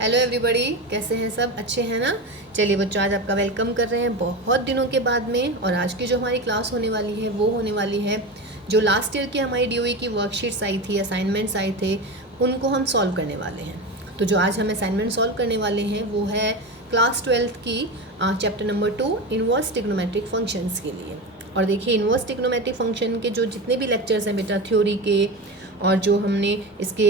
Hello everybody, कैसे हैं सब? अच्छे हैं ना? चलिए बच्चों, आज आपका वेलकम कर रहे हैं बहुत दिनों के बाद में। और आज की जो हमारी क्लास होने वाली है वो होने वाली है जो लास्ट ईयर की हमारी डीओई की वर्कशीट्स आई थी, असाइनमेंट्स आए थे, उनको हम सॉल्व करने वाले हैं। तो जो आज हम असाइनमेंट सॉल्व करने वाले हैं वो है क्लास 12th की chapter number 2 inverse trigonometric functions के लिए। और देखिए, इनवर्स ट्रिग्नोमेट्रिक फंक्शन के जो जितने भी लेक्चर्स हैं बेटा थ्योरी के, और जो हमने इसके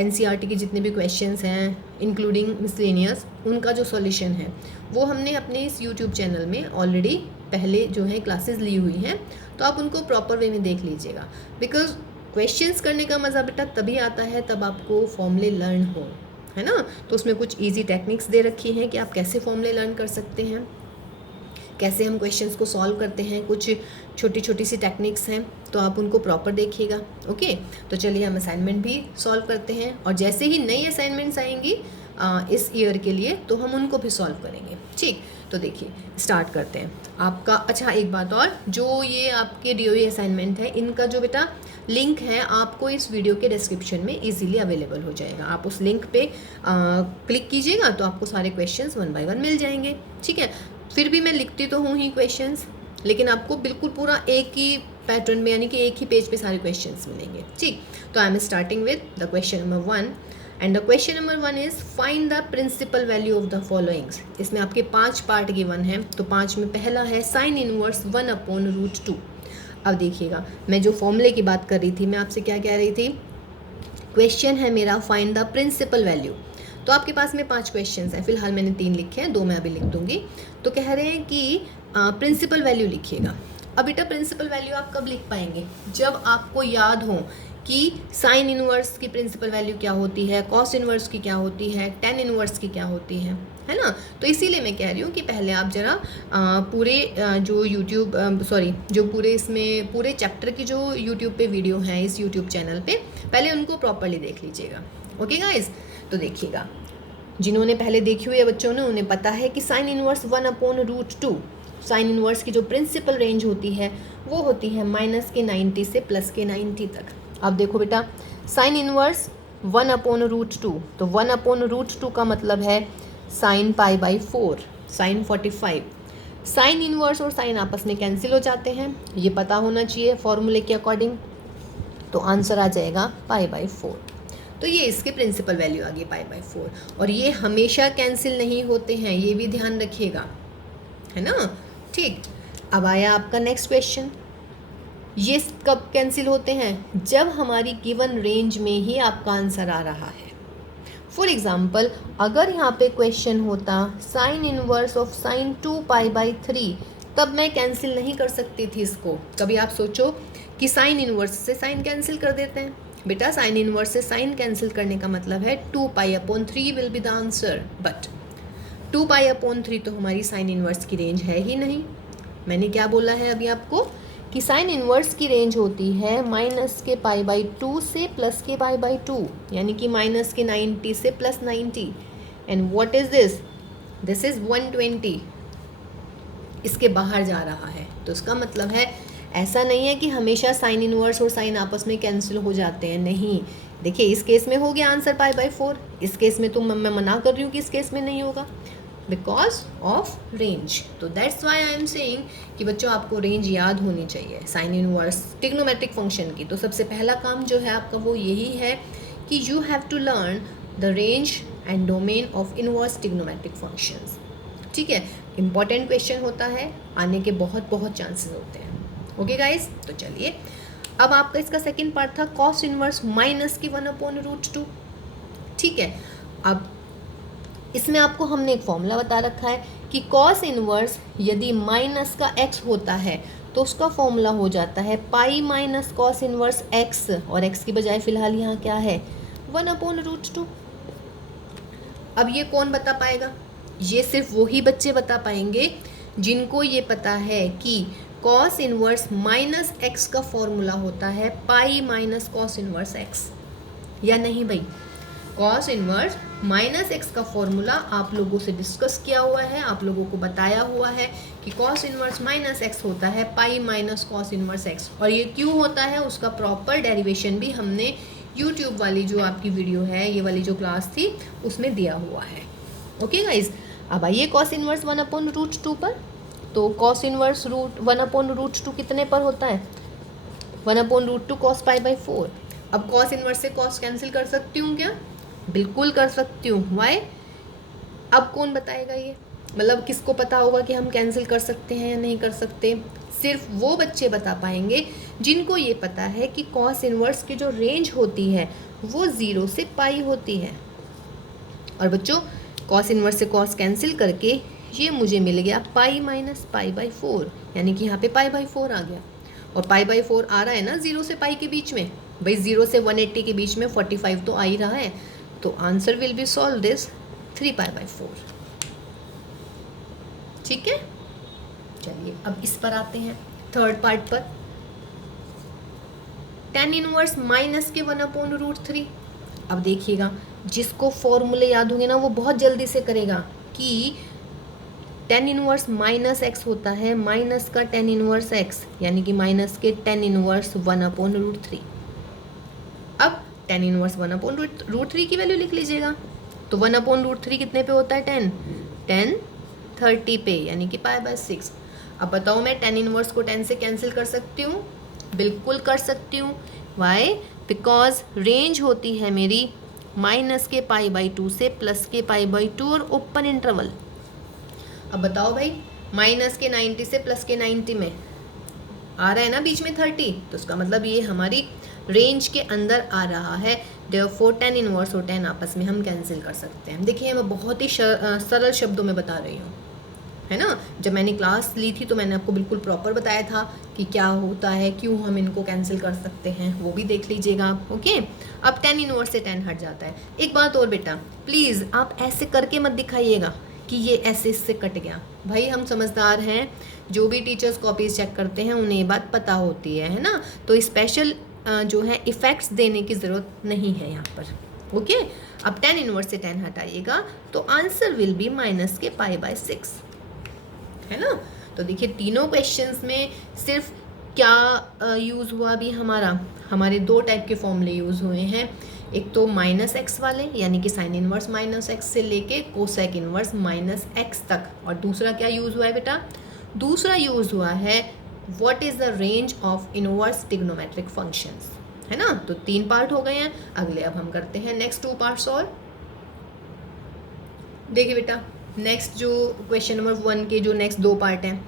एनसीईआरटी के जितने भी क्वेश्चंस हैं इंक्लूडिंग मिसलेनियस, उनका जो सॉल्यूशन है वो हमने अपने इस यूट्यूब चैनल में ऑलरेडी पहले जो है क्लासेस ली हुई हैं। तो आप उनको प्रॉपर वे में देख लीजिएगा, बिकॉज क्वेश्चंस करने का मज़ा बेटा तभी आता है तब आपको फॉर्मूले लर्न हो, है ना। तो उसमें कुछ इजी टेक्निक्स दे रखी हैं कि आप कैसे फॉर्मूले लर्न कर सकते हैं, कैसे हम क्वेश्चंस को सॉल्व करते हैं, कुछ छोटी छोटी सी टेक्निक्स हैं, तो आप उनको प्रॉपर देखिएगा। ओके, तो चलिए हम असाइनमेंट भी सॉल्व करते हैं। और जैसे ही नई असाइनमेंट्स आएंगी इस ईयर के लिए तो हम उनको भी सॉल्व करेंगे। ठीक, तो देखिए स्टार्ट करते हैं आपका। अच्छा, एक बात और, जो ये आपके डीओई असाइनमेंट है इनका जो बेटा लिंक है आपको इस वीडियो के डिस्क्रिप्शन में इजीली अवेलेबल हो जाएगा। आप उस लिंक पे क्लिक कीजिएगा तो आपको सारे क्वेश्चंस 1 बाय 1 मिल जाएंगे। ठीक है, फिर भी मैं लिखती तो हूँ ही क्वेश्चंस, लेकिन आपको बिल्कुल पूरा एक ही पैटर्न में, यानी कि एक ही पेज पे सारे क्वेश्चंस मिलेंगे। ठीक, तो I am starting with the question number 1 and the question number 1 is find the principal value of the followings. इसमें आपके 5 पार्ट गिवन हैं। तो 5 में पहला है साइन इनवर्स 1/√2। अब देखिएगा, मैं जो फॉर्मूले की बात कर रही थी, मैं आपसे क्या कह रही थी, क्वेश्चन है मेरा फाइंड द प्रिंसिपल वैल्यू। तो आपके पास में 5 क्वेश्चंस हैं, फिलहाल मैंने 3 लिखे हैं, 2 मैं अभी लिख दूंगी। तो कह रहे हैं कि प्रिंसिपल वैल्यू लिखिएगा। अब बेटा प्रिंसिपल वैल्यू आप कब लिख पाएंगे? जब आपको याद हो कि साइन इनवर्स की प्रिंसिपल वैल्यू क्या होती है, कॉस इनवर्स की क्या होती है, टेन इनवर्स की क्या होती है ना। तो इसीलिए मैं कह रही हूँ कि पहले आप जरा पूरे जो यूट्यूब जो पूरे इसमें पूरे चैप्टर की जो यूट्यूब पे वीडियो है इस यूट्यूब चैनल पे, पहले उनको प्रॉपरली देख लीजिएगा। ओके गाइज, तो देखिएगा, जिन्होंने पहले देखी हुई है बच्चों ने, उन्हें पता है कि साइन इनवर्स 1/√2, साइन इनवर्स की जो प्रिंसिपल रेंज होती है वो होती है -90 से +90 तक। अब देखो बेटा, साइन इनवर्स 1/√2, तो 1/√2 का मतलब है साइन π/4, साइन 45। साइन इनवर्स और साइन आपस में कैंसिल हो जाते हैं, ये पता होना चाहिए फॉर्मूले के अकॉर्डिंग। तो आंसर आ जाएगा π/4। तो ये इसके प्रिंसिपल वैल्यू आ गई π/4। और ये हमेशा कैंसिल नहीं होते हैं, ये भी ध्यान रखिएगा, है ना। ठीक, अब आया आपका नेक्स्ट क्वेश्चन। ये कब कैंसिल होते हैं? जब हमारी गिवन रेंज में ही आपका आंसर आ रहा है। फॉर एग्जाम्पल, अगर यहाँ पे क्वेश्चन होता साइन इनवर्स ऑफ साइन 2π/3, तब मैं कैंसिल नहीं कर सकती थी इसको। कभी आप सोचो कि साइन इनवर्स से साइन कैंसिल कर देते हैं। बेटा साइन इनवर्स से साइन कैंसिल करने का मतलब है 2π/3 will be the answer, but 2π/3 तो हमारी साइन इनवर्स की रेंज है ही नहीं। मैंने क्या बोला है अभी आपको कि साइन इनवर्स की रेंज होती है -π/2 से +π/2, यानी कि -90 से +90। And what is this? This is 120, इसके बाहर जा रहा है। तो इसका मतलब है ऐसा नहीं है कि हमेशा साइन इनवर्स और साइन आपस में कैंसिल हो जाते हैं, नहीं। देखिए, इस केस में हो गया आंसर π/4, इस केस में तो मैं मना कर रही हूँ कि इस केस में नहीं होगा, बिकॉज ऑफ रेंज। तो that's why I am saying कि बच्चों आपको रेंज याद होनी चाहिए साइन इनवर्स ट्रिग्नोमेट्रिक फंक्शन की। तो सबसे पहला काम जो है आपका वो यही है कि you have to learn the range and domain of inverse trigonometric functions. ठीक है, इंपॉर्टेंट क्वेश्चन होता है, आने के बहुत चांसेस होते हैं। ओके गाइज, तो चलिए अब आपका इसका सेकेंड पार्ट था कॉस इनवर्स -1/√2। ठीक है, अब इसमें आपको हमने एक फॉर्मूला बता रखा है कि कॉस इनवर्स यदि माइनस का x होता है तो उसका फॉर्मूला हो जाता है pi minus cos inverse x, और x की बजाय फिलहाल यहाँ क्या है 1/√2। अब ये कौन बता पाएगा? ये सिर्फ वही बच्चे बता पाएंगे जिनको ये पता है कि कॉस इनवर्स -x का फॉर्मूला होता है pi minus cos inverse x, या नहीं भाई? कॉस इनवर्स -x का फॉर्मूला आप लोगों से डिस्कस किया हुआ है, आप लोगों को बताया हुआ है कि कॉस इनवर्स -x होता है pi minus cos inverse x। और ये क्यों होता है उसका प्रॉपर डेरिवेशन भी हमने यूट्यूब वाली जो आपकी वीडियो है, ये वाली जो क्लास थी, उसमें दिया हुआ है। ओके गाइज, अब आइए कॉस इनवर्स 1/√2 पर। तो कॉस इनवर्स 1/√2 कितने पर होता है? 1/√2 cos π/4। अब कॉस इनवर्स से कॉस कैंसिल कर सकती हूँ क्या? बिल्कुल कर सकती हूँ। वाई? अब कौन बताएगा ये? मतलब किसको पता होगा कि हम कैंसिल कर सकते हैं या नहीं कर सकते? सिर्फ वो बच्चे बता पाएंगे जिनको ये पता है कि कॉस इनवर्स की जो रेंज होती है वो 0 से पाई होती है। और बच्चों, कॉस इनवर्स से कॉस कैंसिल करके ये मुझे मिल गया पाई माइनस π/4, यानी कि यहाँ पे π/4 आ गया। और π/4 आ रहा है ना 0 से पाई के बीच में। भाई 0 से 180 के बीच में 45 तो आ ही रहा है। तो answer will be solve this 3π/4। ठीक है, चलिए अब इस पर आते हैं, थर्ड पार्ट पर। tan इनवर्स माइनस के 1/√3। अब देखिएगा, जिसको फॉर्मूले याद होंगे ना वो बहुत जल्दी से करेगा कि tan इनवर्स माइनस एक्स होता है माइनस का tan इनवर्स एक्स, यानी कि माइनस के tan इनवर्स 1/√3। अब tan इनवर्स 1/√3 की वैल्यू लिख लीजिएगा। तो 1/√3 कितने पे होता है? 10 30 पे, यानी कि π/6। अब बताओ, मैं tan इनवर्स को 10 से कैंसिल कर सकती हूँ? बिल्कुल कर सकती हूँ। वाई? बिकॉज रेंज होती है मेरी माइनस के π/2 से प्लस के π/2 और ओपन इंटरवल। अब बताओ भाई, माइनस के 90 से प्लस के 90 में आ रहा है ना बीच में 30, तो उसका मतलब ये हमारी रेंज के अंदर आ रहा है। देयरफॉर tan इनवर्स और tan आपस में हम कैंसिल कर सकते हैं। देखिए, मैं बहुत ही सरल शब्दों में बता रही हूँ, है ना। जब मैंने क्लास ली थी तो मैंने आपको बिल्कुल प्रॉपर बताया था कि क्या होता है, क्यों हम इनको कैंसिल कर सकते हैं, वो भी देख लीजिएगा आप। ओके, अब tan इनवर्स से tan हट जाता है। एक बात और बेटा, प्लीज़ आप ऐसे करके मत दिखाइएगा कि ये ऐसे इससे कट गया। भाई हम समझदार हैं, जो भी टीचर्स कॉपीज चेक करते हैं उन्हें ये बात पता होती है ना। तो स्पेशल जो है इफ़ेक्ट्स देने की ज़रूरत नहीं है यहाँ पर। ओके, अब tan इनवर्स से tan हटाइएगा तो आंसर विल बी माइनस के π/6, है ना। तो देखिए, तीनों क्वेश्चंस में सिर्फ क्या यूज़ हुआ अभी हमारे दो टाइप के फॉर्मूले यूज़ हुए हैं। एक तो माइनस एक्स वाले, यानी कि साइन इनवर्स माइनस एक्स से लेके कोसेक इनवर्स माइनस एक्स तक। और दूसरा क्या यूज़ हुआ है बेटा? दूसरा यूज़ हुआ है what is the range of inverse trigonometric functions, है ना। तो 3 पार्ट हो गए हैं। अगले अब हम करते हैं नेक्स्ट 2 पार्ट्स। और देखिए बेटा, नेक्स्ट जो क्वेश्चन नंबर 1 के जो नेक्स्ट 2 पार्ट हैं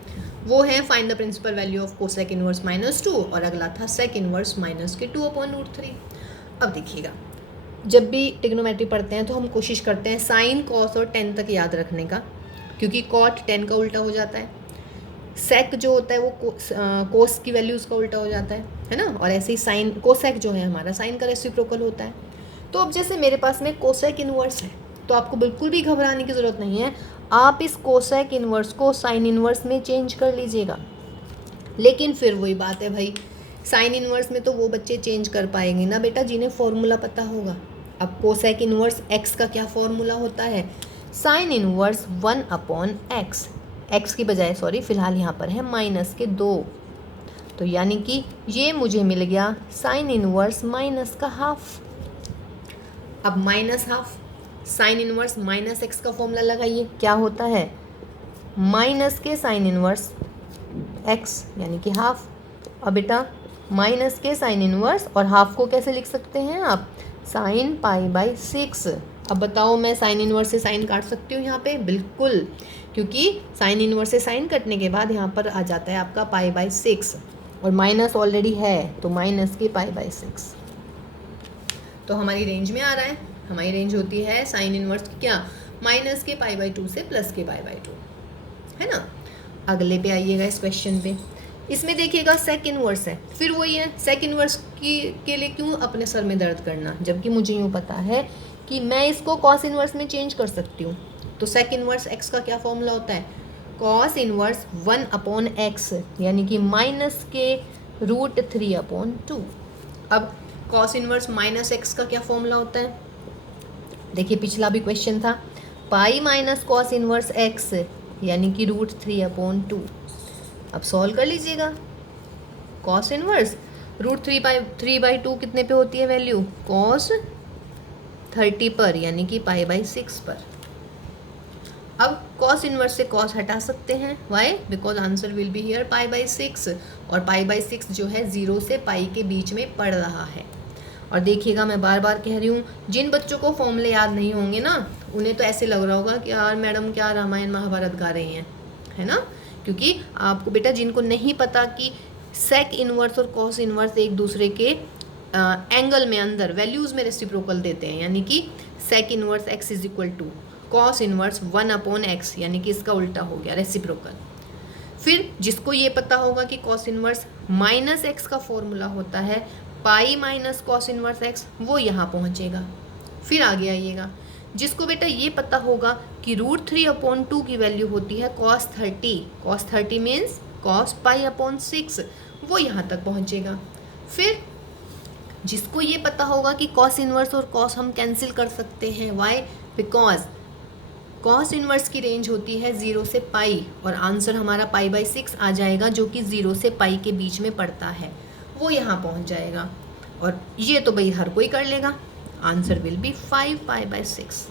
वो है find the principal value of cosec inverse -2, और अगला था सेक इनवर्स -2/√3। अब देखिएगा, जब भी ट्रिग्नोमेट्री पढ़ते हैं तो हम कोशिश करते हैं साइन, कॉस और टेन तक याद रखने का, क्योंकि कॉट 10 का उल्टा हो जाता है। सेक जो होता है वो कोस की वैल्यूज़ का उल्टा हो जाता है ना। और ऐसे ही साइन, कोसेक जो है हमारा साइन का रेसिप्रोकल होता है। तो अब जैसे मेरे पास में कोसेक इनवर्स है, तो आपको बिल्कुल भी घबराने की ज़रूरत नहीं है। आप इस कोसेक इनवर्स को साइन इनवर्स में चेंज कर लीजिएगा। लेकिन फिर वही बात है भाई, साइन इनवर्स में तो वो बच्चे चेंज कर पाएंगे ना बेटा जिन्हें फॉर्मूला पता होगा। अब कोसेक इनवर्स एक्स का क्या फॉर्मूला होता है? साइन इनवर्स 1/x, एक्स की बजाय सॉरी फिलहाल यहाँ पर है माइनस के 2। तो यानी कि ये मुझे मिल गया साइन इनवर्स माइनस का हाफ। अब minus half, sign inverse minus x का फॉर्मूला लगाइए, क्या होता है? माइनस के साइन इनवर्स एक्स, यानी कि हाफ। अब बेटा माइनस के साइन इनवर्स और हाफ को कैसे लिख सकते हैं आप? साइन π/6। अब बताओ, मैं साइन इनवर्स से साइन काट सकती हूँ यहाँ पे? बिल्कुल, क्योंकि साइन इनवर्स से साइन कटने के बाद यहाँ पर आ जाता है आपका π/6, और माइनस ऑलरेडी है तो माइनस के π/6। तो हमारी रेंज में आ रहा है। हमारी रेंज होती है साइन इनवर्स की क्या? माइनस के π/2 से प्लस के π/2, है ना। अगले पे आइएगा इस क्वेश्चन पे। इसमें देखिएगा सेक इनवर्स है, फिर वही है। सेक इनवर्स के लिए क्यों अपने सर में दर्द करना, जबकि मुझे यूँ पता है कि मैं इसको कॉस इनवर्स में चेंज कर सकती हूँ। तो सेक इनवर्स एक्स का क्या फॉर्मूला होता है? कॉस इनवर्स 1/x, यानी कि माइनस के √3/2। अब कॉस इनवर्स माइनस एक्स का क्या फॉर्मूला होता है? देखिए, पिछला भी क्वेश्चन था, pi minus cos inverse x, यानी कि √3/2। अब सॉल्व कर लीजिएगा। कॉस इनवर्स रूट 3/2 कितने पे होती है वैल्यू? cos 30 पर, यानी कि π/6 पर। अब cos इनवर्स से cos हटा सकते हैं, why? Because answer will be here π/6, और π/6 जो है 0 से पाई के बीच में पड़ रहा है। और देखिएगा, मैं बार बार कह रही हूँ, जिन बच्चों को फॉर्मूले याद नहीं होंगे ना, उन्हें तो ऐसे लग रहा होगा कि यार मैडम क्या रामायण महाभारत गा रही हैं, है ना? क्योंकि आपको बेटा, जिनको नहीं पता कि सेक इनवर्स और कॉस इनवर्स एक दूसरे के एंगल में अंदर वैल्यूज़ में रेसिप्रोकल देते हैं, यानी कि sec inverse x is equal to cos inverse 1/x, यानी कि इसका उल्टा हो गया रेसिप्रोकल। फिर जिसको ये पता होगा कि कॉस इनवर्स -x का फॉर्मूला होता है pi minus cos inverse x, वो यहाँ पहुँचेगा। फिर आगे आइएगा, जिसको बेटा ये पता होगा कि √3/2 की वैल्यू होती है cos 30 मीन्स cos π/6, वो यहाँ तक पहुँचेगा। फिर जिसको ये पता होगा कि cos इनवर्स और cos हम कैंसिल कर सकते हैं, वाई? बिकॉज cos इनवर्स की रेंज होती है 0 से पाई, और आंसर हमारा π/6 आ जाएगा, जो कि 0 से पाई के बीच में पड़ता है, वो यहाँ पहुँच जाएगा। और ये तो भाई हर कोई कर लेगा, आंसर विल बी 5π/6।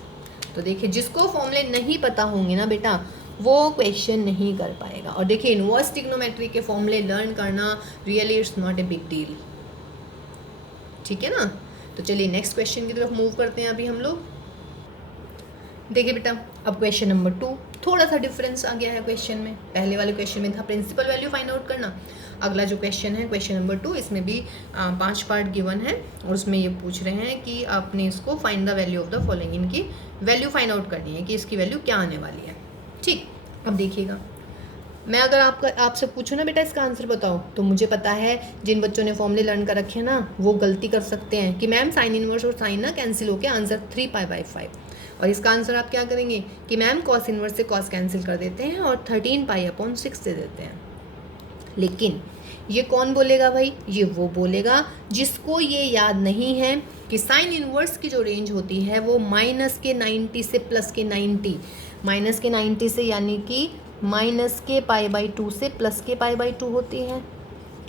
तो देखिए, जिसको फॉर्मूले नहीं पता होंगे ना बेटा, वो क्वेश्चन नहीं कर पाएगा। और देखिए, इनवर्स ट्रिग्नोमेट्री के फॉर्मूले लर्न करना really it's not a big deal, ठीक है ना? तो चलिए नेक्स्ट क्वेश्चन की तरफ मूव करते हैं अभी हम लोग। देखिए बेटा, अब क्वेश्चन नंबर 2, थोड़ा सा डिफरेंस आ गया है क्वेश्चन में। पहले वाले क्वेश्चन में था प्रिंसिपल वैल्यू फाइंड आउट करना, अगला जो क्वेश्चन है क्वेश्चन नंबर 2, इसमें भी 5 पार्ट गिवन है, और उसमें ये पूछ रहे हैं कि आपने इसको find the value of the following, इनकी वैल्यू फाइंड आउट करनी है कि इसकी वैल्यू क्या आने वाली है। ठीक, अब देखिएगा, मैं अगर आपसे पूछूँ ना बेटा इसका आंसर बताओ, तो मुझे पता है जिन बच्चों ने फॉर्मूले लर्न कर रखे हैं ना, वो गलती कर सकते हैं कि मैम साइन इनवर्स और साइन ना कैंसिल होकर आंसर 3π/5, और इसका आंसर आप क्या करेंगे कि मैम कॉस इनवर्स से कॉस कैंसिल कर देते हैं और 13π/6 दे देते हैं। लेकिन ये कौन बोलेगा भाई? ये वो बोलेगा जिसको ये याद नहीं है कि साइन इनवर्स की जो रेंज होती है वो -90 से +90, -90 से यानी कि -π/2 से +π/2 होती है,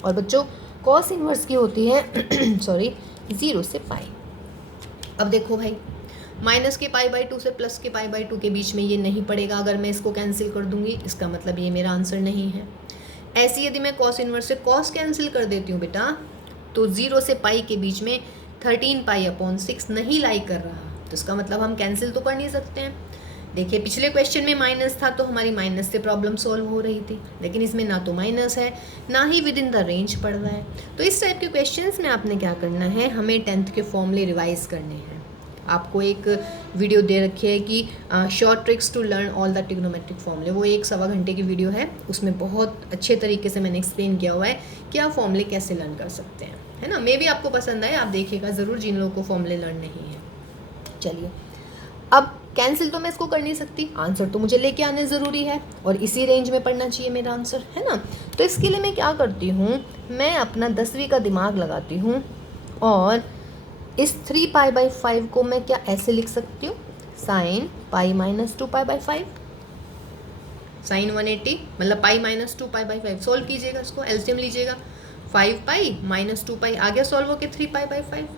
और बच्चों कॉस इनवर्स की होती है सॉरी 0 से पाई। अब देखो भाई, -π/2 से +π/2 के बीच में ये नहीं पड़ेगा, अगर मैं इसको कैंसिल कर दूंगी इसका मतलब ये मेरा आंसर नहीं है। ऐसी यदि मैं कॉस इनवर्स से कॉस कैंसिल कर देती हूँ बेटा, तो 0 से पाई के बीच में 13π/6 नहीं लाई कर रहा, तो इसका मतलब हम कैंसिल तो कर नहीं सकते हैं। देखिए, पिछले क्वेश्चन में माइनस था तो हमारी माइनस से प्रॉब्लम सॉल्व हो रही थी, लेकिन इसमें ना तो माइनस है ना ही विद इन द रेंज पड़ रहा है। तो इस टाइप के क्वेश्चंस में आपने क्या करना है, हमें 10th के फॉर्मूले रिवाइज करने हैं। आपको एक वीडियो दे रखी है कि short tricks to learn all the trigonometric फॉर्मूले, वो 1-1.25 घंटे की वीडियो है, उसमें बहुत अच्छे तरीके से मैंने एक्सप्लेन किया हुआ है कि आप फॉर्मूले कैसे लर्न कर सकते हैं, है ना? मे भी आपको पसंद आए, आप देखिएगा ज़रूर जिन लोगों को फॉर्मूले लर्न नहीं है। चलिए, अब कैंसिल तो मैं इसको कर नहीं सकती, आंसर तो मुझे लेके आने ज़रूरी है, और इसी रेंज में पढ़ना चाहिए मेरा आंसर, है ना? तो इसके लिए मैं क्या करती हूँ, मैं अपना 10वीं का दिमाग लगाती हूँ, और इस 3π/5 को मैं क्या ऐसे लिख सकती हूँ, साइन π-2π/5, साइन 180 मतलब π-2π/5। सॉल्व कीजिएगा, इसको एलसीएम लीजिएगा, 5π - 2π आ गया सॉल्व होके 3π/5।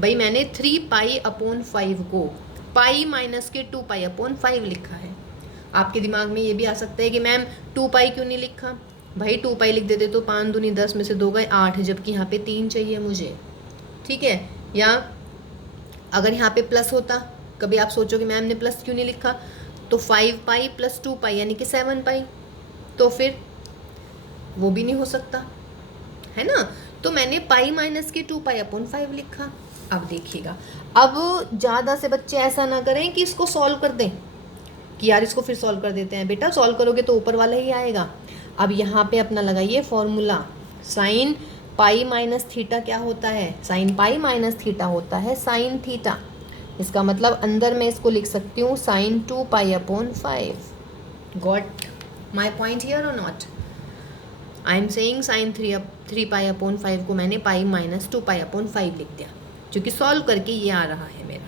भाई मैंने 3π/5 को पाई माइनस के 2π/5 लिखा है। आपके दिमाग में ये भी आ सकता है कि मैम 2π क्यों नहीं लिखा? भाई 2π लिख देते तो 5 दूनी 10 में से 2 गए 8, जबकि यहाँ पे 3 चाहिए मुझे, ठीक है? या अगर यहाँ पे प्लस होता, कभी आप सोचो कि मैम ने प्लस क्यों नहीं लिखा, तो 5π + 2π यानी कि 7π, तो फिर वो भी नहीं हो सकता, है ना? तो मैंने पाई माइनस के 2π/5 लिखा। अब देखिएगा, अब ज़्यादा से बच्चे ऐसा ना करें कि इसको सॉल्व कर दें कि यार इसको फिर सॉल्व कर देते हैं। बेटा सॉल्व करोगे तो ऊपर वाला ही आएगा। अब यहाँ पे अपना लगाइए formula, sine pi minus theta क्या होता है? साइन पाई माइनस थीटा होता है साइन थीटा। इसका मतलब अंदर मैं इसको लिख सकती हूँ sine 2π/5। Got my point here और not? I am saying sine 3π/5 को मैंने पाई माइनस 2π/5 लिख दिया, क्योंकि सॉल्व करके ये आ रहा है मेरा,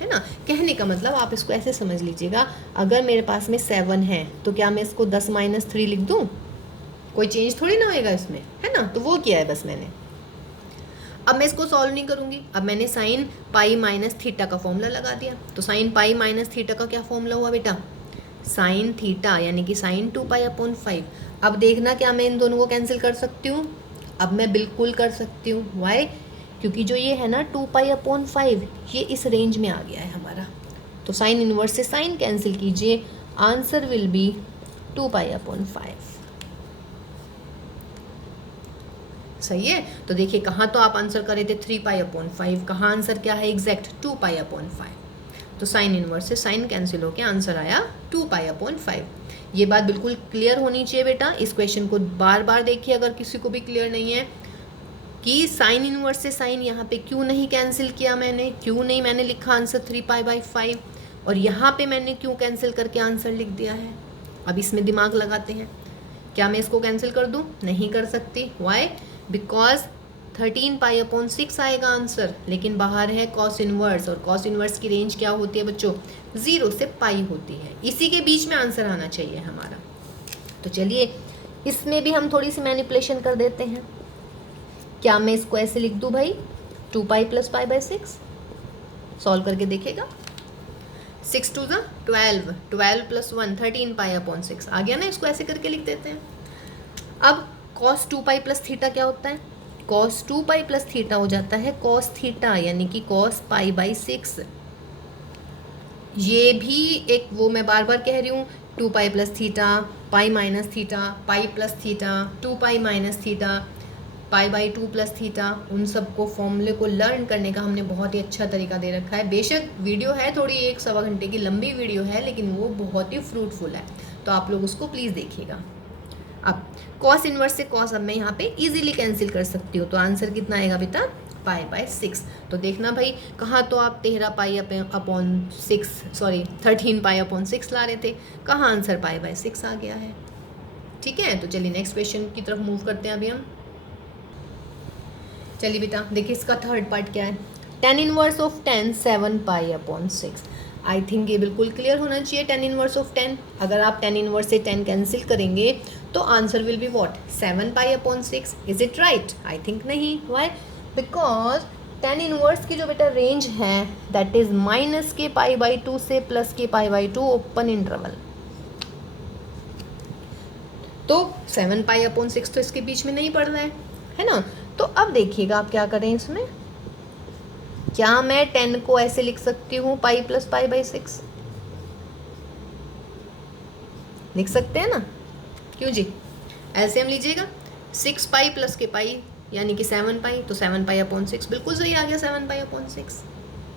है ना? कहने का मतलब आप इसको ऐसे समझ लीजिएगा, अगर मेरे पास में 7 है तो क्या मैं इसको 10 - 3 लिख दूँ? कोई चेंज थोड़ी ना होएगा इसमें, है ना? तो वो किया है बस मैंने, अब मैं इसको सॉल्व नहीं करूँगी, अब मैंने साइन पाई माइनस थीटा का फॉर्मूला लगा दिया। तो साइन पाई माइनस थीटा का क्या फॉर्मूला हुआ बेटा, साइन थीटा यानी कि साइन 2π/5। अब देखना क्या मैं इन दोनों को कैंसिल कर सकती हूँ, अब मैं बिल्कुल कर सकती हूँ। वाई, क्योंकि जो ये है ना 2π/5 ये इस रेंज में आ गया है हमारा। तो साइन इनवर्स से साइन कैंसिल कीजिए, आंसर विल बी 2π/5। सही है। तो देखिए कहाँ तो आप आंसर करे थे 3π/5, कहाँ आंसर क्या है एग्जैक्ट 2π/5। तो साइन इनवर्स से साइन कैंसिल होकर आंसर आया 2π/5। ये बात बिल्कुल क्लियर होनी चाहिए बेटा। इस क्वेश्चन को बार बार देखिए अगर किसी को भी क्लियर नहीं है कि साइन इनवर्स से साइन यहाँ पे क्यों नहीं कैंसिल किया मैंने, क्यों नहीं मैंने लिखा आंसर 3π/5, और यहाँ पे मैंने क्यों कैंसिल करके आंसर लिख दिया है। अब इसमें दिमाग लगाते हैं, क्या मैं इसको कैंसिल कर दूँ, नहीं कर सकती। वाई, बिकॉज 13π/6 आएगा आंसर, लेकिन बाहर है कॉस इनवर्स, और कॉस इनवर्स की रेंज क्या होती है बच्चों, 0 से पाई होती है। इसी के बीच में आंसर आना चाहिए हमारा। तो चलिए इसमें भी हम थोड़ी सी मैनिपुलेशन कर देते हैं। क्या मैं इसको ऐसे लिख दूँ भाई 2π + π/6, सॉल्व करके देखेगा। 6 2 12, 12 + 1 13π/6 आ गया ना, इसको ऐसे करके लिख देते हैं। अब cos 2π + थीटा क्या होता है, cos 2π + थीटा हो जाता है cos थीटा यानी कि cos π/6। ये भी एक वो मैं बार बार कह रही हूँ 2π + theta, pi minus theta, pi plus theta, 2π - theta, π/2 + theta, उन सबको फॉर्मूले को लर्न करने का हमने बहुत ही अच्छा तरीका दे रखा है। बेशक वीडियो है थोड़ी 1-1.25 घंटे की लंबी वीडियो है, लेकिन वो बहुत ही फ्रूटफुल है, तो आप लोग उसको प्लीज़ देखिएगा। अब कॉस इनवर्स से कॉस अब मैं यहाँ पे इजीली कैंसिल कर सकती हूँ, तो आंसर कितना आएगा बेटा π/6। तो देखना भाई कहाँ तो आप 13π/6 सॉरी 13π/6 ला रहे थे, कहाँ आंसर π/6 आ गया है। ठीक है, तो चलिए नेक्स्ट क्वेश्चन की तरफ मूव करते हैं अभी हम। चलिए बेटा देखिए इसका थर्ड पार्ट क्या है, tan inverse of 10 7π/6। I think ये बिल्कुल क्लियर होना चाहिए। tan इनवर्स ऑफ 10, अगर आप tan इनवर्स से 10 कैंसिल करेंगे तो answer will be what 7π/6। Is it right? I think नहीं। वाई? बिकॉज tan इनवर्स की जो बेटा रेंज है दैट इज -के π/2 से +के π/2 ओपन इंटरवल। तो 7π/6 तो इसके बीच में नहीं पड़ रहा है ना। तो अब देखिएगा आप क्या करें इसमें, क्या मैं 10 को ऐसे लिख सकती हूँ π + π/6, लिख सकते हैं ना, क्यों जी, ऐसे हम लीजिएगा 6π + के पाई यानी कि 7π, तो 7π/6 बिल्कुल सही आ गया 7π/6।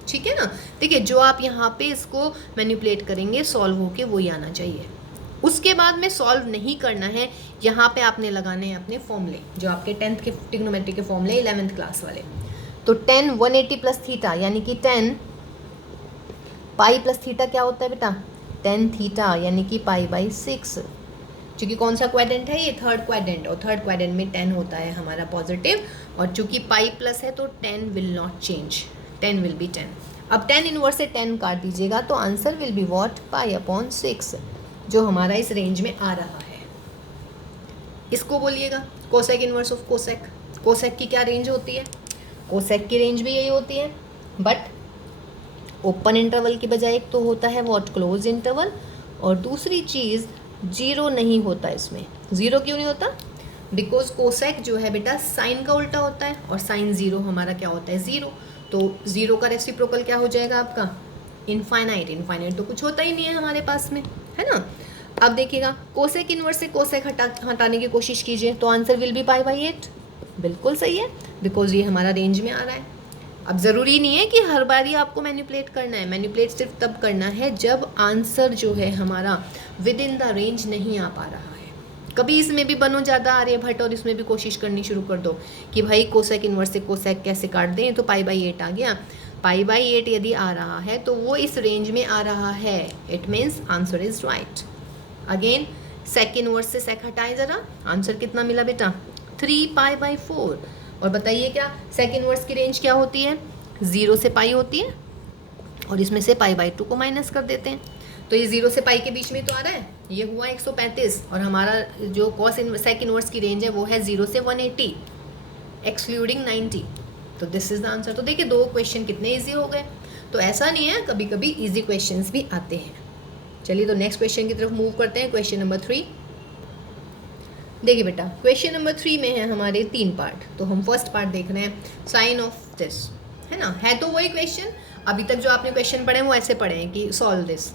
ठीक है ना। देखिए जो आप यहाँ पे इसको मैनिपुलेट करेंगे सॉल्व होके वही आना चाहिए। उसके बाद में सॉल्व नहीं करना है, यहाँ पे आपने लगाने हैं अपने फॉर्मूले, जो आपके 10th के ट्रिग्नोमेट्री के फॉर्मूले 11th क्लास वाले। तो 10 180 + थीटा यानी कि 10 π + थीटा क्या होता है बेटा 10 थीटा यानी कि π/6। चूँकि कौन सा क्वाड्रेंट है ये, थर्ड क्वाड्रेंट, और थर्ड क्वाड्रेंट में 10 होता है हमारा पॉजिटिव, और चूँकि π+ है तो 10 will not change, 10 will be 10। अब 10 इनवर्स से 10 काट दीजिएगा तो आंसर विल बी व्हाट π/6, जो हमारा इस रेंज में आ रहा है। इसको बोलिएगा cosec inverse of cosec. Cosec की क्या रेंज होती है, कोसेक की रेंज भी यही होती है, बट ओपन इंटरवल की बजाय एक तो होता है व्हाट क्लोज इंटरवल, और दूसरी चीज़ 0 नहीं होता इसमें। 0 क्यों नहीं होता, बिकॉज कोसेक जो है बेटा साइन का उल्टा होता है, और साइन 0 हमारा क्या होता है 0, तो 0 का रेसिप्रोकल क्या हो जाएगा आपका इनफाइनाइट। इनफाइनाइट तो कुछ होता ही नहीं है हमारे पास में, है ना। अब देखिएगा कोसेक इनवर्स से कोसेक हटाने की कोशिश कीजिए तो आंसर विल बी π/8। बिल्कुल सही है, बिकॉज ये हमारा रेंज में आ रहा है। अब ज़रूरी नहीं है कि हर बार ही आपको मैनिपुलेट करना है, मैनिपुलेट सिर्फ तब करना है जब आंसर जो है हमारा विद इन द रेंज नहीं आ पा रहा है। कभी इसमें भी बनो ज़्यादा आर्यभट्ट और इसमें भी कोशिश करनी शुरू कर दो कि भाई कोसेक इनवर्स से कोसेक कैसे काट दें, तो π/8 आ गया। π/8 यदि आ रहा है तो वो इस रेंज में आ रहा है, it means answer is right. Again sec inverse से सेक हटाए ज़रा, आंसर कितना मिला बेटा 3π/4। और बताइए क्या सेक इनवर्स की रेंज क्या होती है, 0 से पाई होती है, और इसमें से π/2 को माइनस कर देते हैं, तो ये 0 से पाई के बीच में तो आ रहा है, ये हुआ 135, और हमारा जो सेक इनवर्स की रेंज है वो है 0 से 180 एक्सक्लूडिंग 90, तो दिस इज द आंसर। तो देखिए 2 क्वेश्चन कितने ईजी हो गए। तो ऐसा नहीं है, कभी कभी ईजी क्वेश्चंस भी आते हैं। चलिए तो नेक्स्ट क्वेश्चन की तरफ मूव करते हैं, क्वेश्चन नंबर 3। देखिए बेटा क्वेश्चन नंबर 3 में है हमारे 3 पार्ट। तो हम फर्स्ट पार्ट देख रहे हैं साइन ऑफ दिस, है ना। है तो वही क्वेश्चन, अभी तक जो आपने क्वेश्चन पढ़े हैं वो ऐसे पढ़े हैं कि सॉल्व दिस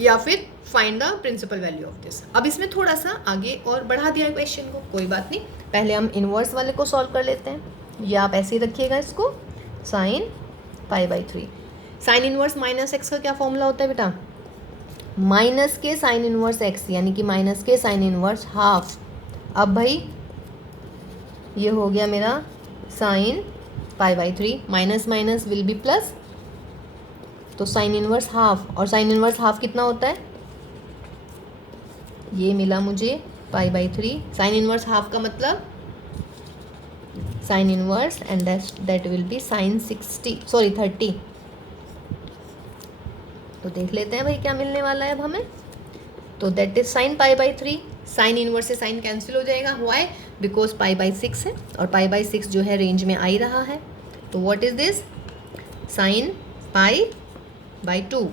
या फिर find the principal value of this. अब इसमें थोड़ा सा आगे और बढ़ा दिया है क्वेश्चन को, कोई बात नहीं। पहले हम इनवर्स वाले को सॉल्व कर लेते हैं, या आप ऐसे ही रखिएगा इसको, sine π/3। Sine inverse minus x का क्या फॉर्मूला होता है बेटा, माइनस के साइन इनवर्स एक्स, यानी कि माइनस के साइन इनवर्स हाफ। अब भाई ये हो गया मेरा sine π/3, minus minus will be plus, तो साइन इनवर्स हाफ। और साइन इनवर्स हाफ कितना होता है, ये मिला मुझे π/3। साइन इनवर्स हाफ का मतलब sine inverse and that will be sine 30। तो देख लेते हैं भाई क्या मिलने वाला है अब हमें। तो that is sine π/3। Sine inverse से साइन कैंसिल हो जाएगा, व्हाई, बिकॉज π/6 है और π/6 जो है रेंज में आ ही रहा है। तो व्हाट इज दिस, साइन π/2,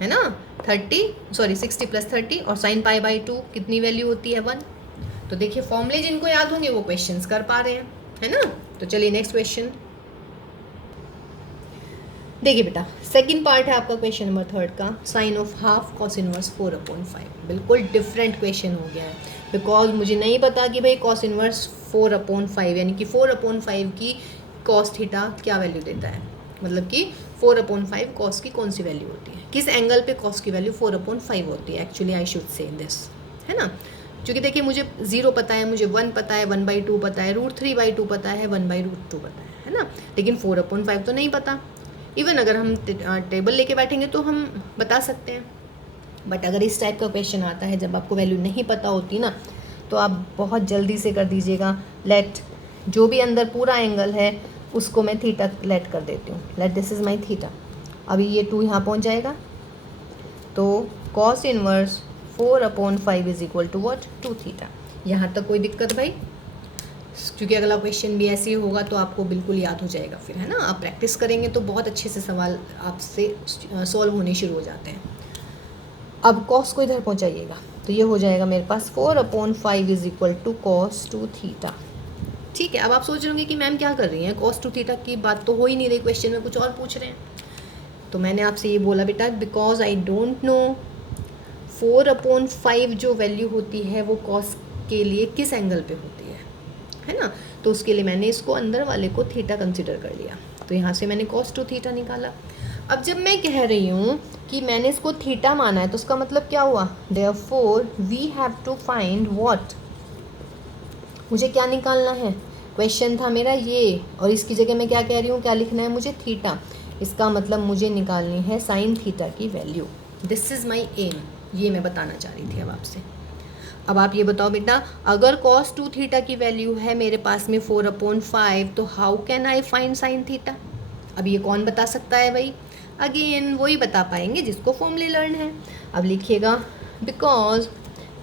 है ना, 60 + 30, और साइन π/2 कितनी वैल्यू होती है 1। तो देखिए फॉर्मूले जिनको याद होंगे वो क्वेश्चंस कर पा रहे हैं, है ना। तो चलिए नेक्स्ट क्वेश्चन देखिए बेटा, सेकंड पार्ट है आपका क्वेश्चन नंबर 3 का, sine of half cos inverse 4/5। बिल्कुल डिफरेंट क्वेश्चन हो गया है, बिकॉज मुझे नहीं पता कि भाई कॉस इनवर्स 4/5 यानी कि 4/5 की कॉस थीटा क्या वैल्यू देता है, मतलब कि 4/5 कॉस की कौन सी वैल्यू होती है, किस एंगल पे कॉस की वैल्यू 4/5 होती है। Actually I should say this, है ना, क्योंकि देखिए मुझे 0 पता है, मुझे 1 पता है, 1/2 पता है, √3/2 पता है, 1/√2 पता है ना, लेकिन 4/5 तो नहीं पता। इवन अगर हम टेबल लेके बैठेंगे तो हम बता सकते हैं, बट अगर इस टाइप का क्वेश्चन आता है जब आपको वैल्यू नहीं पता होती ना, तो आप बहुत जल्दी से कर दीजिएगा लेट, जो भी अंदर पूरा एंगल है उसको मैं थीटा लेट कर देती हूँ, let this is my theta. अभी ये 2 यहाँ पहुँच जाएगा, तो cos inverse 4/5 is equal to what, 2 theta. यहाँ तक कोई दिक्कत भाई, क्योंकि अगला क्वेश्चन भी ऐसे ही होगा तो आपको बिल्कुल याद हो जाएगा फिर, है ना। आप प्रैक्टिस करेंगे तो बहुत अच्छे से सवाल आपसे सॉल्व होने शुरू हो जाते हैं। अब कॉस को इधर पहुंचाइएगा, तो ये हो जाएगा मेरे पास 4/5 is equal to cos 2 theta. ठीक है, अब आप सोच रहे होंगे कि मैम क्या कर रही हैं, कॉस 2 थीटा की बात तो हो ही नहीं रही, क्वेश्चन में कुछ और पूछ रहे हैं। तो मैंने आपसे ये बोला बेटा, बिकॉज आई डोंट नो 4/5 जो वैल्यू होती है वो कॉस के लिए किस एंगल पे होती है ना, तो उसके लिए मैंने इसको अंदर वाले को थीटा कंसिडर कर लिया। तो यहाँ से मैंने cos 2 थीटा निकाला। अब जब मैं कह रही हूँ कि मैंने इसको थीटा माना है तो उसका मतलब क्या हुआ, therefore we have to find what, मुझे क्या निकालना है, क्वेश्चन था मेरा ये, और इसकी जगह मैं क्या कह रही हूँ, क्या लिखना है मुझे, थीटा। इसका मतलब मुझे निकालनी है साइन थीटा की value. This is my aim, ये मैं बताना चाह रही थी अब आपसे। अब आप ये बताओ बेटा, अगर cos 2 थीटा की वैल्यू है मेरे पास में 4/5, तो how can I find sine theta. अब ये कौन बता सकता है भाई, अगेन वही बता पाएंगे जिसको फॉर्मूले लर्न है। अब लिखिएगा, बिकॉज,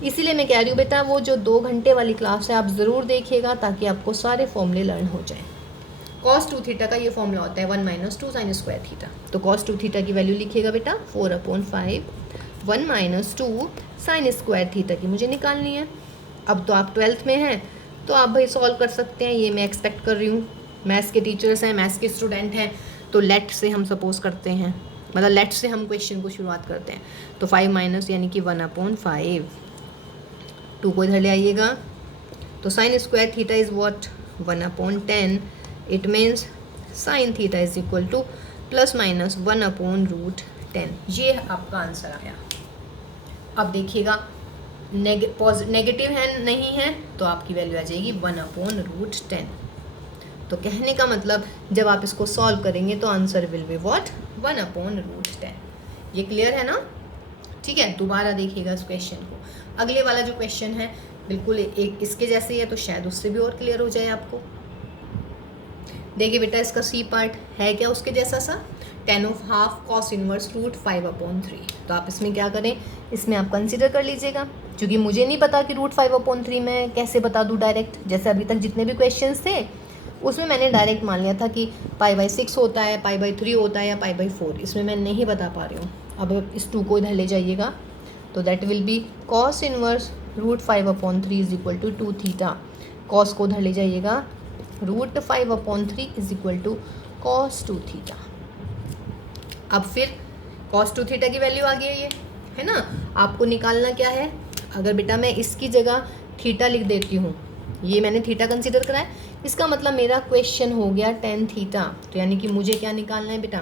इसीलिए मैं कह रही हूँ बेटा वो जो 2 घंटे वाली क्लास है आप ज़रूर देखिएगा ताकि आपको सारे फॉर्मूले लर्न हो जाएं। cos 2 थीटा का ये फॉर्मूला होता है 1 - 2 sin स्क्वायर थीटा। तो cos 2 थीटा की वैल्यू लिखिएगा बेटा 4/5 1 - 2 साइन स्क्वायर थीटा की मुझे निकालनी है। अब तो आप 12th में हैं तो आप भाई सॉल्व कर सकते हैं, ये मैं एक्सपेक्ट कर रही हूँ। मैथ्स के टीचर्स हैं, मैथ्स के स्टूडेंट हैं, तो लेट से हम सपोज करते हैं, मतलब लेट से हम क्वेश्चन को शुरुआत करते हैं। तो 5 माइनस यानी कि 1/5, 2 को इधर ले आइएगा, तो sine square theta is what 1/10। It means sine theta is equal to ± 1/√10। ये आपका आंसर आया। अब देखिएगा नेगेटिव है नहीं है तो आपकी वैल्यू आ जाएगी 1/√10। तो कहने का मतलब जब आप इसको सॉल्व करेंगे तो आंसर विल बी व्हाट 1/√10। ये क्लियर है ना। ठीक है, दोबारा देखिएगा इस क्वेश्चन को। अगले वाला जो क्वेश्चन है बिल्कुल एक इसके जैसे ही है, तो शायद उससे भी और क्लियर हो जाए आपको। देखिए बेटा, इसका सी पार्ट है क्या उसके जैसा सा, tan of half cos inverse √5/3। तो आप इसमें क्या करें, इसमें आप कंसिडर कर लीजिएगा, क्योंकि मुझे नहीं पता कि √5/3 मैं कैसे बता दूं डायरेक्ट। जैसे अभी तक जितने भी क्वेश्चंस थे उसमें मैंने डायरेक्ट मान लिया था कि π/6 होता है, π/3 होता है या π/4, इसमें मैं नहीं बता पा रही हूँ। अब इस 2 को इधर ले जाइएगा तो that will be cos inverse √5/3 is equal to 2 theta. Cos को उधर ले जाइएगा, √5/3 is equal to cos 2 theta. अब फिर cos 2 थीटा की वैल्यू आ गई है ना। आपको निकालना क्या है, अगर बेटा मैं इसकी जगह थीटा लिख देती हूँ, ये मैंने थीटा कंसीडर करा है, इसका मतलब मेरा क्वेश्चन हो गया tan थीटा। तो यानी कि मुझे क्या निकालना है बेटा,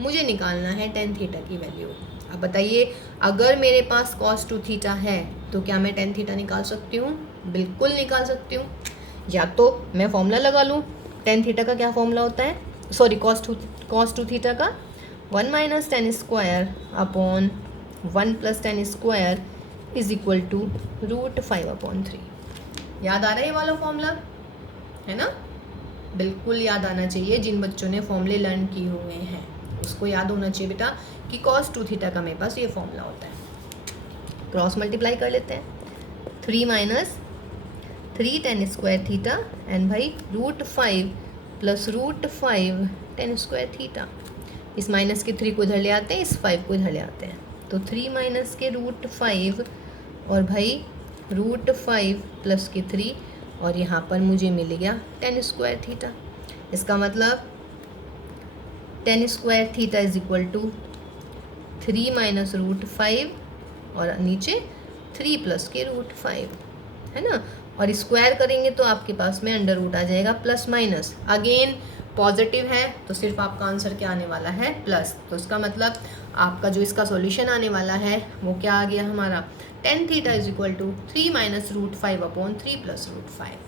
मुझे निकालना है tan थीटा की वैल्यू। अब बताइए, अगर मेरे पास cos 2 थीटा है तो क्या मैं tan थीटा निकाल सकती हूँ? बिल्कुल निकाल सकती हूँ। या तो मैं फॉर्मूला लगा लूँ, tan थीटा का क्या फॉर्मूला होता है, सॉरी cos 2 थीटा का 1 - tan square upon 1 + tan square is equal to √5/3। याद आ रहा है ये वाला फॉर्मूला, है ना? बिल्कुल याद आना चाहिए। जिन बच्चों ने फॉर्मूले लर्न किए हुए हैं उसको याद होना चाहिए बेटा कि cos 2 थीटा का मेरे पास ये फॉर्मूला होता है। क्रॉस मल्टीप्लाई कर लेते हैं, 3 - 3 tan स्क्वायर थीटा एंड भाई √5 + √5 tan स्क्वायर थीटा। इस माइनस के 3 को इधर ले आते हैं, इस 5 को इधर ले आते हैं, तो 3 - के √5 और भाई √5 + के 3 और यहाँ पर मुझे मिल गया tan स्क्वायर थीटा। इसका मतलब tan square theta is equal to 3 - √5 और नीचे 3 + के √5, है ना। और स्क्वायर करेंगे तो आपके पास में अंडर रूट आ जाएगा, प्लस माइनस अगेन पॉजिटिव है तो सिर्फ आपका आंसर क्या आने वाला है, प्लस। तो इसका मतलब आपका जो इसका सॉल्यूशन आने वाला है वो क्या आ गया हमारा, tan theta is equal to 3 - √5/3 + √5,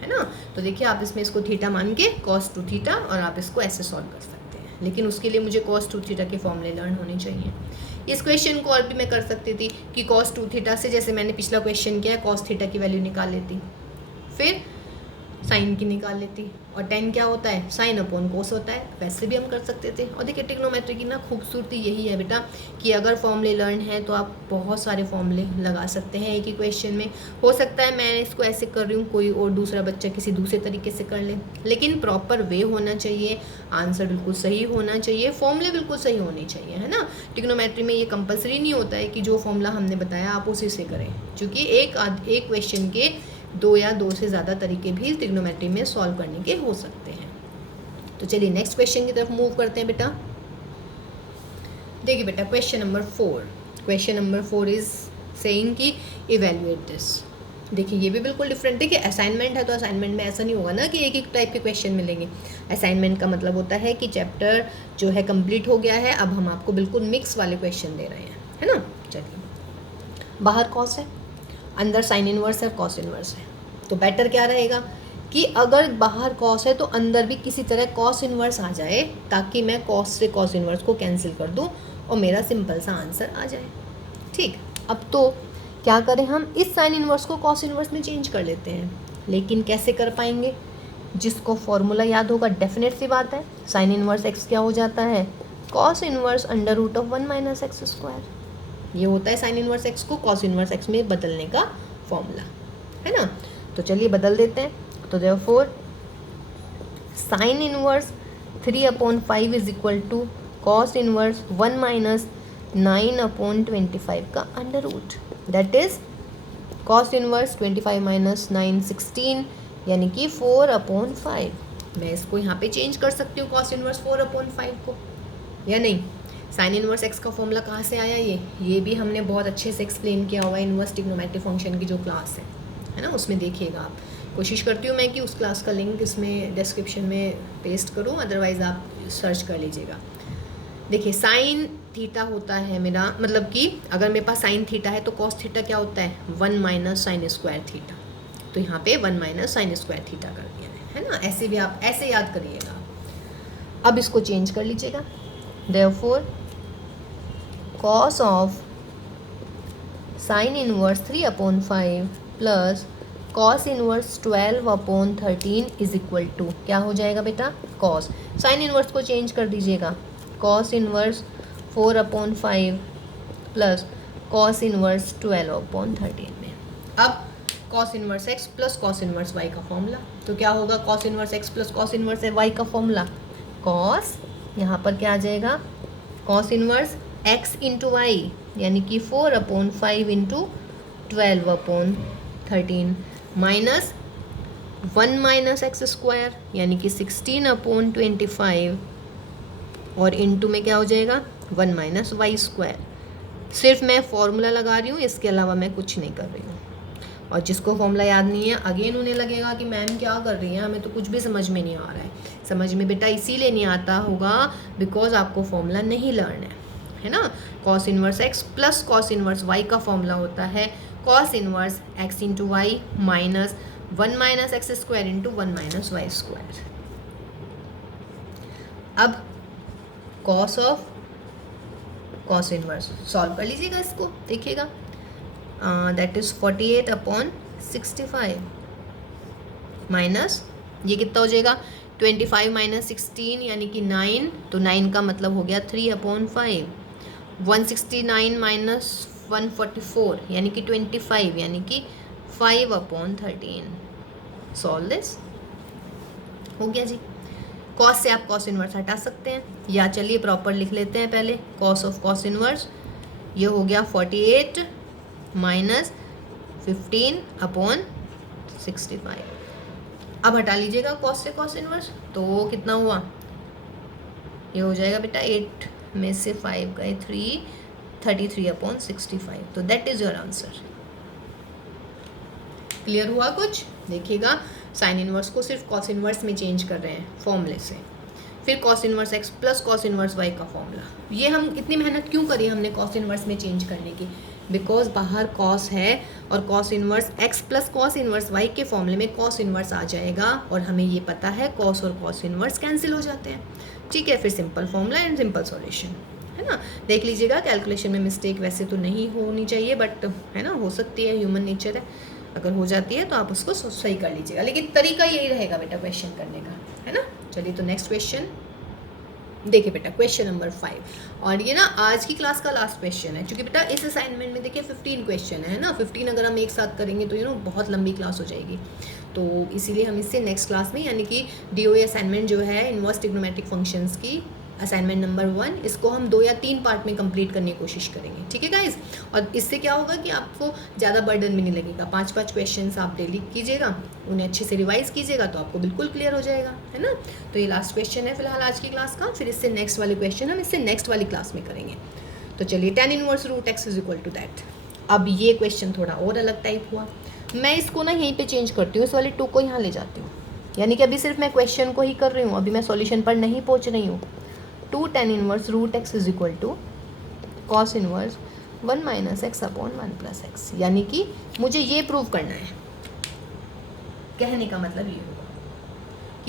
है ना। तो देखिए आप इसमें इसको थीटा मान के cos 2 थीटा और आप इसको ऐसे सॉल्व कर सकते हैं, लेकिन उसके लिए मुझे cos 2 थीटा के फॉर्मूले लर्न होने चाहिए। इस क्वेश्चन को और भी मैं कर सकती थी कि cos 2 थीटा से, जैसे मैंने पिछला क्वेश्चन किया है, cos थीटा की वैल्यू निकाल लेती, फिर साइन की निकाल लेती, और tan क्या होता है, साइन अपॉन कोस होता है, वैसे भी हम कर सकते थे। और देखिए ट्रिग्नोमेट्री की ना खूबसूरती यही है बेटा कि अगर फॉर्मूले लर्न है तो आप बहुत सारे फॉर्मूले लगा सकते हैं एक ही क्वेश्चन में। हो सकता है मैं इसको ऐसे कर रही हूँ, कोई और दूसरा बच्चा किसी दूसरे तरीके से कर ले, लेकिन प्रॉपर वे होना चाहिए, आंसर बिल्कुल सही होना चाहिए, फॉर्मूले बिल्कुल सही होने चाहिए, है ना। ट्रिग्नोमेट्री में ये कंपलसरी नहीं होता है कि जो फॉर्मूला हमने बताया आप उसी से करें, क्योंकि एक क्वेश्चन के 2 या 2 से ज़्यादा तरीके भी ट्रिग्नोमेट्री में सॉल्व करने के हो सकते हैं। तो चलिए नेक्स्ट क्वेश्चन की तरफ मूव करते हैं बेटा। देखिए बेटा क्वेश्चन नंबर 4 इज सेइंग कि इवैल्यूएट दिस। देखिए ये भी बिल्कुल डिफरेंट। देखिए असाइनमेंट है तो असाइनमेंट में ऐसा नहीं होगा ना कि एक एक टाइप के क्वेश्चन मिलेंगे। असाइनमेंट का मतलब होता है कि चैप्टर जो है कंप्लीट हो गया है, अब हम आपको बिल्कुल मिक्स वाले क्वेश्चन दे रहे हैं, है ना। चलिए, बाहर कॉस है, अंदर साइन इनवर्स है, कॉस इनवर्स है, तो बेटर क्या रहेगा कि अगर बाहर कॉस है तो अंदर भी किसी तरह कॉस इनवर्स आ जाए, ताकि मैं कॉस से कॉस इनवर्स को कैंसिल कर दूं और मेरा सिंपल सा आंसर आ जाए। ठीक, अब तो क्या करें, हम इस साइन इनवर्स को कॉस इनवर्स में चेंज कर लेते हैं, लेकिन कैसे कर पाएंगे। जिसको फॉर्मूला याद होगा, डेफिनेट सी बात है, साइन इनवर्स एक्स क्या हो जाता है, कॉस इनवर्स √1 - x²। ये होता है साइन इनवर्स एक्स को कॉस इनवर्स एक्स में बदलने का फॉर्मूला, है ना। तो चलिए बदल देते हैं। तो therefore sine inverse 3/5 is equal to cos inverse 1 - 9/25 का under root, that is cos inverse 25 - 9 16, यानी कि 4/5। मैं इसको यहाँ पे चेंज कर सकती हूँ कॉस इनवर्स 4/5 को, या नहीं। साइन इनवर्स एक्स का फॉर्मूला कहाँ से आया, ये भी हमने बहुत अच्छे से एक्सप्लेन किया हुआ है इनवर्स ट्रिग्नोमेट्री फंक्शन की जो क्लास है ना, उसमें देखिएगा आप। कोशिश करती हूँ मैं कि उस क्लास का लिंक इसमें डिस्क्रिप्शन में पेस्ट करूँ, अदरवाइज़ आप सर्च कर लीजिएगा। देखिए साइन थीटा होता है मेरा, मतलब कि अगर मेरे पास साइन थीटा है तो कॉस थीटा क्या होता है, 1 - sin स्क्वायर थीटा। तो यहाँ पे 1 - sin स्क्वायर थीटा कर दिया है ना। ऐसे भी आप ऐसे याद करिएगा। अब इसको चेंज कर लीजिएगा, therefore cos of sine inverse 3/5 plus cos inverse 12/13 is equal to क्या हो जाएगा बेटा, cos। साइन इनवर्स को चेंज कर दीजिएगा, cos inverse 4/5 plus cos inverse 12/13 में। अब cos inverse x plus cos inverse y का फॉर्मूला। तो क्या होगा cos inverse x plus cos inverse y का फॉर्मूला? कॉस, यहाँ पर क्या आ जाएगा, cos inverse x into y यानी कि 4/5 into 12/13 minus 1 minus x square यानी कि 16/25 और इंटू में क्या हो जाएगा 1 माइनस वाई स्क्वायर। सिर्फ मैं फॉर्मूला लगा रही हूँ, इसके अलावा मैं कुछ नहीं कर रही हूँ। और जिसको फॉर्मूला याद नहीं है अगेन उन्हें लगेगा कि मैम क्या कर रही है, हमें तो कुछ भी समझ में नहीं आ रहा है। समझ में बेटा इसीलिए नहीं आता होगा बिकॉज आपको फॉर्मूला नहीं लर्न है ना। Cos inverse x plus cos inverse y का फॉर्मूला होता है cos inverse x into y minus 1 minus x square into 1 minus y square. अब cos of cos inverse solve कर लीजिएगा, इसको देखिएगा, दैट इज 48/65 माइनस ये कितना हो जाएगा 25 माइनस 16 यानी कि 9, तो 9 का मतलब हो गया 3/5। 169 माइनस 144 यानी कि 25 यानी कि 5/13। सॉल्व दिस, हो गया जी। कॉस से आप कॉस इनवर्स हटा सकते हैं, या चलिए प्रॉपर लिख लेते हैं पहले कॉस ऑफ कॉस इनवर्स। ये हो गया 48 माइनस 15/65। अब हटा लीजिएगा कॉस से कॉस इनवर्स, तो कितना हुआ, ये हो जाएगा बेटा 8 में से 5 गए 3, 33/65। तो that is your answer. Clear हुआ कुछ? देखिएगा साइन इनवर्स को सिर्फ कॉस इनवर्स में चेंज कर रहे हैं फॉर्मूले से, फिर cos inverse x plus cos inverse y का फॉर्मूला। ये हम इतनी मेहनत क्यों करी हमने कॉस इनवर्स में चेंज करने की, बिकॉज बाहर कॉस है और cos inverse x plus cos inverse y के फॉर्मूले में कॉस इनवर्स आ जाएगा और हमें ये पता है कॉस और कॉस इनवर्स कैंसिल हो जाते हैं। ठीक है, फिर simple formula and simple solution, है ना। देख लीजिएगा कैलकुलेशन में मिस्टेक वैसे तो नहीं होनी चाहिए, बट है ना हो सकती है, ह्यूमन नेचर है, अगर हो जाती है तो आप उसको सही कर लीजिएगा, लेकिन तरीका यही रहेगा बेटा क्वेश्चन करने का, है ना। चलिए तो नेक्स्ट क्वेश्चन देखिए बेटा, क्वेश्चन नंबर 5, और ये ना आज की क्लास का लास्ट क्वेश्चन है, क्योंकि बेटा इस असाइनमेंट में देखिए 15 क्वेश्चन है ना। 15 अगर हम एक साथ करेंगे तो बहुत लंबी क्लास हो जाएगी, तो इसीलिए हम इससे नेक्स्ट क्लास में यानी कि DOA असाइनमेंट जो है इनवर्स ट्रिग्नोमेट्रिक फंक्शंस की असाइनमेंट नंबर 1, इसको हम 2 या 3 पार्ट में कंप्लीट करने की कोशिश करेंगे। ठीक है गाइस, और इससे क्या होगा कि आपको ज़्यादा बर्डन भी नहीं लगेगा। 5-5 क्वेश्चंस आप डेली कीजिएगा, उन्हें अच्छे से रिवाइज कीजिएगा तो आपको बिल्कुल क्लियर हो जाएगा, है ना। तो ये लास्ट क्वेश्चन है फिलहाल आज की क्लास का, फिर इससे नेक्स्ट वाले क्वेश्चन हम इससे नेक्स्ट वाली क्लास में करेंगे। तो चलिए tan inverse root x is equal to that. अब ये क्वेश्चन थोड़ा और अलग टाइप हुआ, मैं इसको ना यहीं पर चेंज करती हूँ, इस वाले 2 को यहाँ ले जाती हूँ, यानी कि अभी सिर्फ मैं क्वेश्चन को ही कर रही हूँ, अभी मैं सॉल्यूशन पर नहीं पहुँच रही हूँ। 2 tan inverse root x is equal to cos inverse 1 minus x upon 1 plus x, यानी कि मुझे ये प्रूव करना है, कहने का मतलब ये होगा।